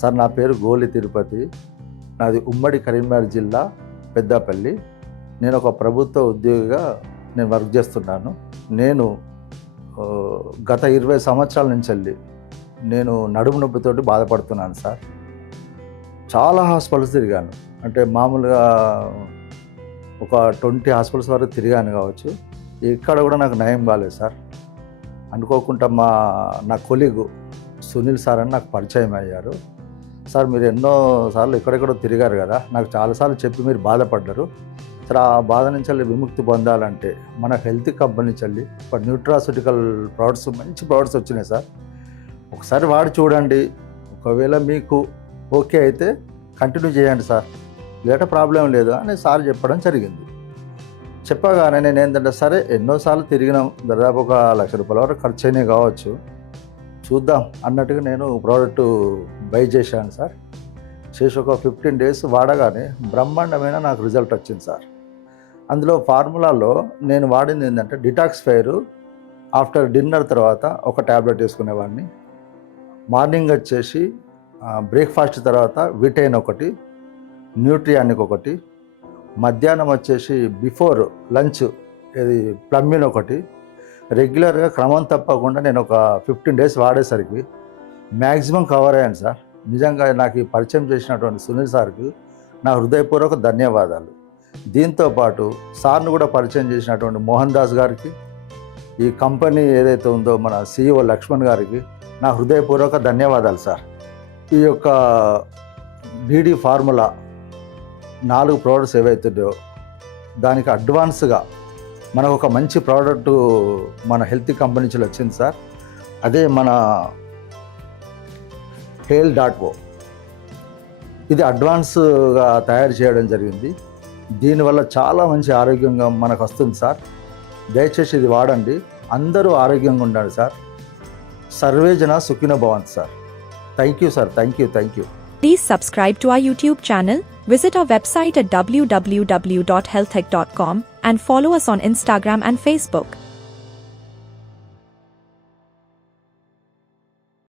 Sir నా పేరు గోలి తిరుపతి. నాది ఉమ్మడి కరీంనగర్ జిల్లా పెద్దపల్లి. నేను ఒక ప్రభుత్వ ఉద్యోగిగా వర్క్ చేస్తున్నాను. నేను గత 20 సంవత్సరాల నుంచి నేను నడుము నొప్పితోటి బాధపడుతున్నాను సార్. చాలా హాస్పిటల్స్ తిరిగాను. అంటే మామూలుగా ఒక 20 హాస్పిటల్స్ వరకు తిరిగాను కావచ్చు. ఇక్కడ కూడా నాకు నయం కాలేదు సార్. అనుకోకుండా నా కొలీగు సునీల్ సార్ అని నాకు పరిచయం అయ్యారు. సార్ మీరు ఎన్నోసార్లు ఎక్కడెక్కడో తిరిగారు కదా, నాకు చాలాసార్లు చెప్పి మీరు బాధపడ్డారు సార్. ఆ బాధ నుంచి విముక్తి పొందాలంటే మన హెల్త్ కంపెనీ నుంచి ఒక న్యూట్రాస్యూటికల్ ప్రోడక్ట్స్, మంచి ప్రోడక్ట్స్ వచ్చినాయి సార్. ఒకసారి వాడి చూడండి. ఒకవేళ మీకు ఓకే అయితే కంటిన్యూ చేయండి సార్, లేట ప్రాబ్లం లేదు అని సార్ చెప్పడం జరిగింది. చెప్పగానే నేను ఏంటంటే సరే ఎన్నోసార్లు తిరిగినాం, దాదాపు ఒక ₹1,00,000 వరకు ఖర్చు అయినాయి కావచ్చు, చూద్దాం అన్నట్టుగా నేను ప్రోడక్ట్ బై చేశాను సార్. చేసి ఒక 15 డేస్ వాడగానే బ్రహ్మాండమైన నాకు రిజల్ట్ వచ్చింది సార్. అందులో ఫార్ములాలో నేను వాడింది ఏంటంటే డిటాక్స్ఫైర్ ఆఫ్టర్ డిన్నర్ తర్వాత ఒక ట్యాబ్లెట్ వేసుకునేవాడిని. మార్నింగ్ వచ్చేసి బ్రేక్ఫాస్ట్ తర్వాత విటైన్ ఒకటి, న్యూట్రియానిక్ ఒకటి, మధ్యాహ్నం వచ్చేసి బిఫోర్ లంచ్ ఇది ప్లమ్మిన్ ఒకటి. రెగ్యులర్గా క్రమం తప్పకుండా నేను ఒక 15 డేస్ వాడేసరికి మ్యాక్సిమం కవర్ అయ్యాను సార్. నిజంగా నాకు ఈ పరిచయం చేసినటువంటి సునీల్ సార్కి నా హృదయపూర్వక ధన్యవాదాలు. దీంతోపాటు సార్ను కూడా పరిచయం చేసినటువంటి మోహన్ దాస్ గారికి, ఈ కంపెనీ ఏదైతే ఉందో మన CEO లక్ష్మణ్ గారికి నా హృదయపూర్వక ధన్యవాదాలు సార్. ఈ యొక్క BD ఫార్ములా 4 ప్రోడక్ట్స్ ఏవైతుందో దానికి అడ్వాన్స్గా మనకు ఒక మంచి ప్రోడక్ట్ మన హెల్త్ కంపెనీ నుంచి వచ్చింది సార్. అదే మన Hale.O. ఇది అడ్వాన్స్గా తయారు చేయడం జరిగింది. దీనివల్ల చాలా మంచి ఆరోగ్యంగా మనకు వస్తుంది సార్. దయచేసి ఇది వాడండి, అందరూ ఆరోగ్యంగా ఉండండి సార్. సర్వే జన సుఖినో భవంతు sir. Thank you sir. Thank you. Please subscribe to our YouTube channel, visit our website at www.healthtech.com and follow us on Instagram and Facebook.